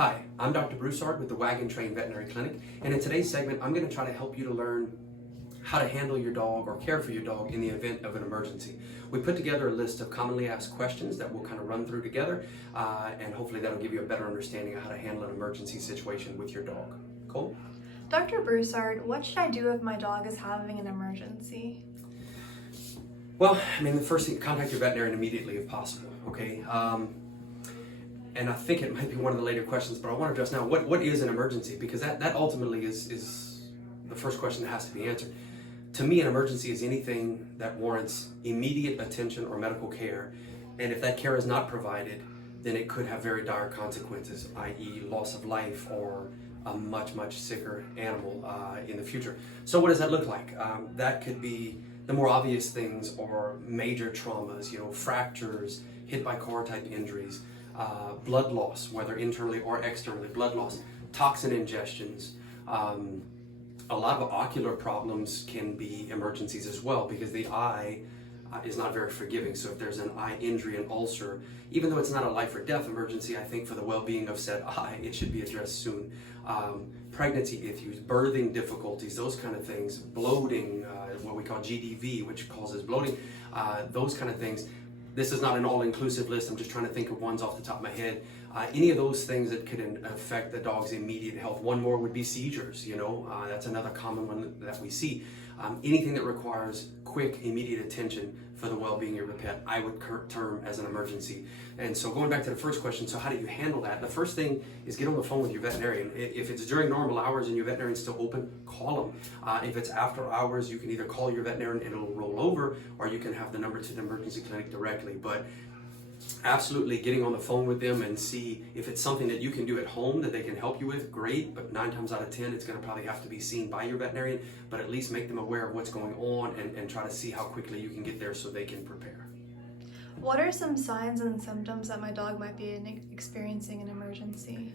Hi, I'm Dr. Broussard with the Wagon Train Veterinary Clinic, and in today's segment, I'm going to try to help you to learn how to handle your dog or care for your dog in the event of an emergency. We put together a list of commonly asked questions that we'll kind of run through together, and hopefully that'll give you a better understanding of how to handle an emergency situation with your dog. Cool? Dr. Broussard, what should I do if my dog is having an emergency? Well, the first thing, contact your veterinarian immediately if possible, okay? And I think it might be one of the later questions, but I want to address now, what is an emergency? Because that ultimately is the first question that has to be answered. To me, an emergency is anything that warrants immediate attention or medical care, and if that care is not provided, then it could have very dire consequences, i.e. loss of life or a much, much sicker animal in the future. So what does that look like? That could be the more obvious things or major traumas, fractures, hit by car type injuries, blood loss, whether internally or externally, blood loss, toxin ingestions. A lot of ocular problems can be emergencies as well because the eye is not very forgiving. So if there's an eye injury, an ulcer, even though it's not a life or death emergency, I think for the well-being of said eye, it should be addressed soon. Pregnancy issues, birthing difficulties, those kind of things, bloating, what we call GDV, which causes bloating, those kind of things. This is not an all-inclusive list. I'm just trying to think of ones off the top of my head. Any of those things that could affect the dog's immediate health. One more would be seizures, that's another common one that we see. Anything that requires quick, immediate attention for the well-being of your pet, I would term as an emergency. And so going back to the first question, so how do you handle that? The first thing is get on the phone with your veterinarian. If it's during normal hours and your veterinarian's still open, call them. If it's after hours, you can either call your veterinarian and it'll roll over, or you can have the number to the emergency clinic directly. But absolutely getting on the phone with them and see if it's something that you can do at home that they can help you with, great, but 9 times out of 10 it's going to probably have to be seen by your veterinarian, but at least make them aware of what's going on and try to see how quickly you can get there so they can prepare. What are some signs and symptoms that my dog might be experiencing an emergency?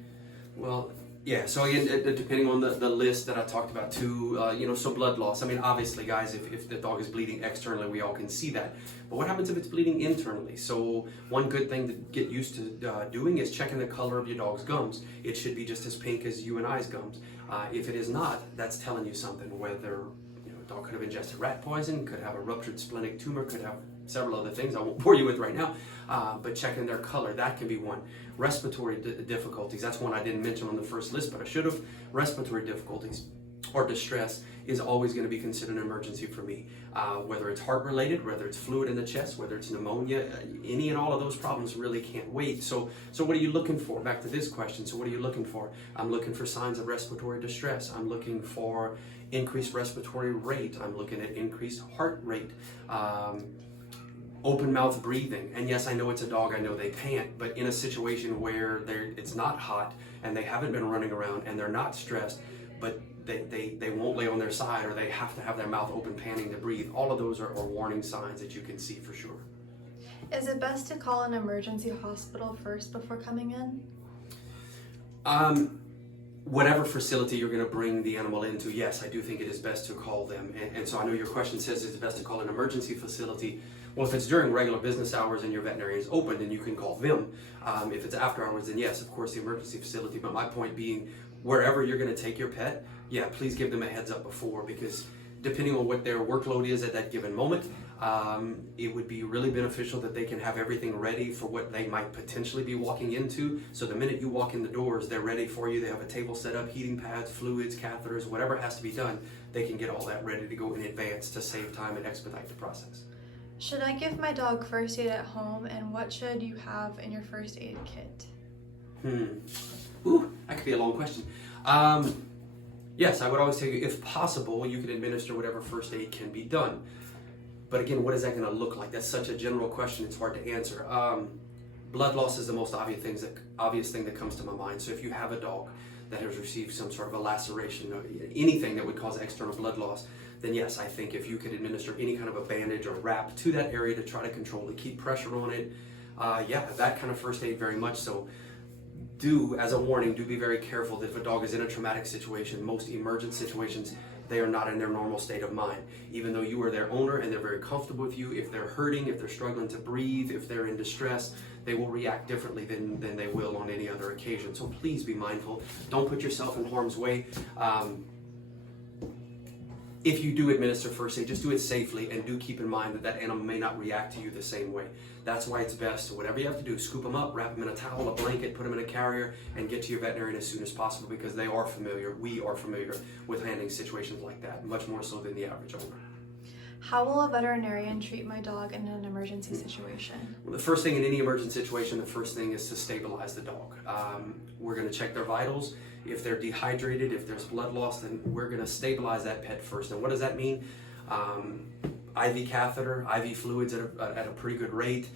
Well, yeah, so again, depending on the list that I talked about too, so blood loss. Obviously, guys, if the dog is bleeding externally, we all can see that. But what happens if it's bleeding internally? So one good thing to get used to doing is checking the color of your dog's gums. It should be just as pink as you and I's gums. If it is not, that's telling you something, whether a dog could have ingested rat poison, could have a ruptured splenic tumor, could have several other things I won't bore you with right now, but checking their color, that can be one. Respiratory difficulties, that's one I didn't mention on the first list, but I should have. Respiratory difficulties or distress is always going to be considered an emergency for me. Whether it's heart related, whether it's fluid in the chest, whether it's pneumonia, any and all of those problems really can't wait. So what are you looking for? Back to this question, so what are you looking for? I'm looking for signs of respiratory distress. I'm looking for increased respiratory rate. I'm looking at increased heart rate. Open mouth breathing, and yes, I know it's a dog, I know they pant, but in a situation where it's not hot and they haven't been running around and they're not stressed, but they won't lay on their side or they have to have their mouth open panting to breathe, all of those are warning signs that you can see for sure. Is it best to call an emergency hospital first before coming in? Whatever facility you're going to bring the animal into, yes, I do think it is best to call them. And so I know your question says it's best to call an emergency facility. Well, if it's during regular business hours and your veterinarian is open, then you can call them. If it's after hours, then yes, of course, the emergency facility. But my point being, wherever you're going to take your pet, yeah, please give them a heads up before, because depending on what their workload is at that given moment, it would be really beneficial that they can have everything ready for what they might potentially be walking into. So the minute you walk in the doors, they're ready for you. They have a table set up, heating pads, fluids, catheters, whatever has to be done, they can get all that ready to go in advance to save time and expedite the process. Should I give my dog first aid at home, and what should you have in your first aid kit? Ooh, that could be a long question. Yes, I would always tell you, if possible, you can administer whatever first aid can be done. But again, what is that going to look like? That's such a general question, it's hard to answer. Blood loss is the most obvious thing that comes to my mind. So if you have a dog that has received some sort of a laceration or anything that would cause external blood loss, then yes, I think if you could administer any kind of a bandage or wrap to that area to try to control it, keep pressure on it, yeah, that kind of first aid very much so. As a warning, do be very careful that if a dog is in a traumatic situation, most emergent situations they are not in their normal state of mind. Even though you are their owner and they're very comfortable with you, if they're hurting, if they're struggling to breathe, if they're in distress, they will react differently than they will on any other occasion. So please be mindful. Don't put yourself in harm's way. If you do administer first aid, just do it safely, and do keep in mind that that animal may not react to you the same way. That's why it's best, whatever you have to do, scoop them up, wrap them in a towel, a blanket, put them in a carrier, and get to your veterinarian as soon as possible, because they are familiar, we are familiar with handling situations like that, much more so than the average owner. How will a veterinarian treat my dog in an emergency situation? Well, the first thing in any emergency situation, the first thing is to stabilize the dog. We're going to check their vitals. If they're dehydrated, if there's blood loss, then we're going to stabilize that pet first. And what does that mean? IV catheter, IV fluids at a pretty good rate.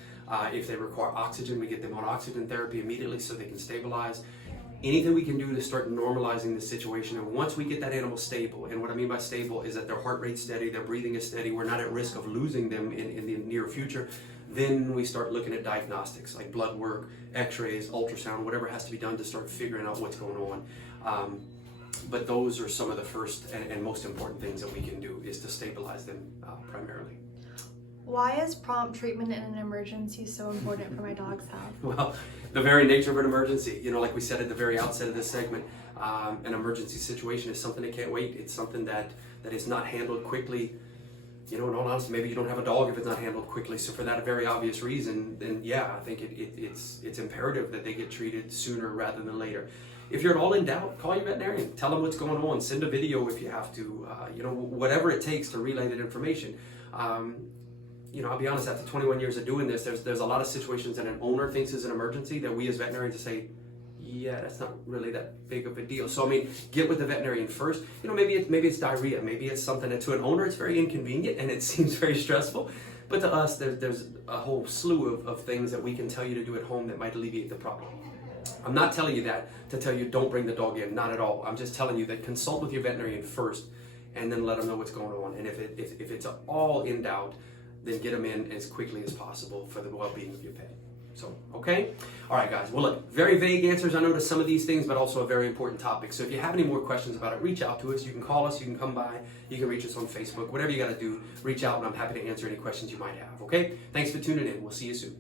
If they require oxygen, we get them on oxygen therapy immediately so they can stabilize. Anything we can do to start normalizing the situation. And once we get that animal stable, and what I mean by stable is that their heart rate's steady, their breathing is steady, we're not at risk of losing them in the near future, then we start looking at diagnostics like blood work, x-rays, ultrasound, whatever has to be done to start figuring out what's going on. But those are some of the first and most important things that we can do, is to stabilize them primarily. Why is prompt treatment in an emergency so important for my dog's health? Well, the very nature of an emergency, like we said at the very outset of this segment, an emergency situation is something that can't wait. It's something that is not handled quickly. In all honesty, maybe you don't have a dog if it's not handled quickly. So for that very obvious reason, then yeah, I think it's imperative that they get treated sooner rather than later. If you're at all in doubt, call your veterinarian. Tell them what's going on. Send a video if you have to. Whatever it takes to relay that information. I'll be honest, after 21 years of doing this, there's a lot of situations that an owner thinks is an emergency that we as veterinarians say, yeah, that's not really that big of a deal. So get with the veterinarian first. Maybe it's diarrhea, maybe it's something that to an owner it's very inconvenient and it seems very stressful. But to us, there's a whole slew of things that we can tell you to do at home that might alleviate the problem. I'm not telling you that to tell you don't bring the dog in, not at all. I'm just telling you that consult with your veterinarian first and then let them know what's going on. And if it's all in doubt, then get them in as quickly as possible for the well-being of your pet. So, okay? All right, guys. Well, look, very vague answers, I know, to some of these things, but also a very important topic. So if you have any more questions about it, reach out to us. You can call us. You can come by. You can reach us on Facebook. Whatever you got to do, reach out, and I'm happy to answer any questions you might have, okay? Thanks for tuning in. We'll see you soon.